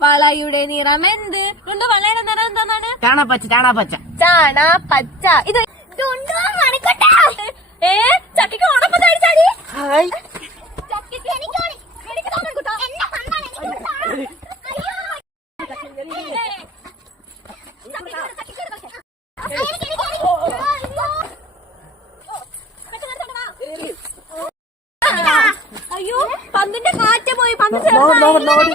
വളയുടെ നിറം എന്ത്? ഉണ്ട് വളയുടെ നിറം എന്താണ് ചാണാപ്പച്ച ചാണാപ്പച്ച. ചാണാപ്പച്ച. പച്ച ഇത് ഏ ചക്കിക്ക് ഹായ്. അയ്യോ. പന്തിന്റെ കാറ്റ് പോയി. പന്ത് ചെറുതായി.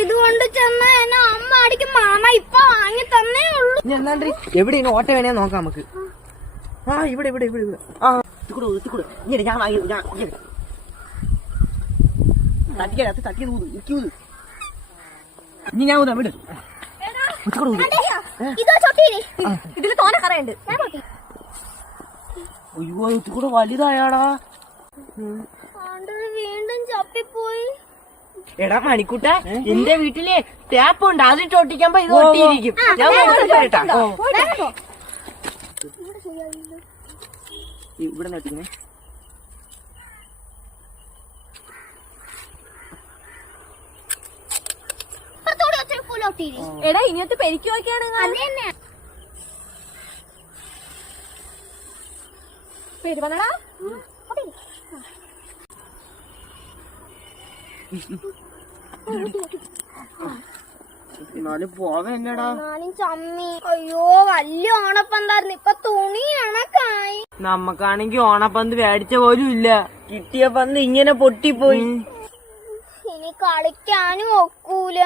ഇതുകൊണ്ട് ചെന്ന എന്നെ അമ്മ അടിക്കും മാമ ഇപ്പൊ വാങ്ങി തന്നേ ഉള്ളൂ. ഇനി എന്താണ്ട് എവിടെ ഇനി ഓട്ട വേണേ നോക്കാം നമുക്ക്. ആ ഇവിടെ ഇവിടെ ഇവിടെ ഇവിടെ. ആ ഇത്തിക്കൂടെ ഇത്തിക്കൂടെ ഇങ്ങനെ ഞാൻ വാങ്ങി ഞാൻ അത് തട്ടിയത് ഊത് എനിക്ക് ഊത്. ഇനി ഞാൻ ഊതാ വിട് ഇത്തിക്കൂടെ ഊത്. ഇതോ ചൊട്ടിയില്ലേ? ഇതിൽ തോനെ കറയുണ്ട്. അയ്യോ ഇത്തിക്കൂടെ വലുതായാടാ. വീണ്ടും ചപ്പിപ്പോയി. എടാ മണിക്കൂട്ട എന്റെ വീട്ടിൽ ടാപ്പ് ഉണ്ട്. അതിട്ട് ഒട്ടിക്കുമ്പോ ഇത് ഒട്ടിയിരിക്കും. ഞാൻ. ഇവിടെ നോട്ടിക്കുന്നേ എടാ ഇനിയൊത്ത് പെരിക്കു നോക്കിയാണ് പെരുവണടാ എന്നാലും പോവല്ലടാ അയ്യോ വലിയ ഓണപ്പന്തായിരുന്നു. ഇപ്പൊ തുണി അണക്കായി. നമ്മക്കാണെങ്കി ഓണപ്പന്ത് മേടിച്ച പോലും ഇല്ല. കിട്ടിയ പന്ത് ഇങ്ങനെ പൊട്ടിപ്പോയി. ഇനി കളിക്കാനും ഒക്കൂല.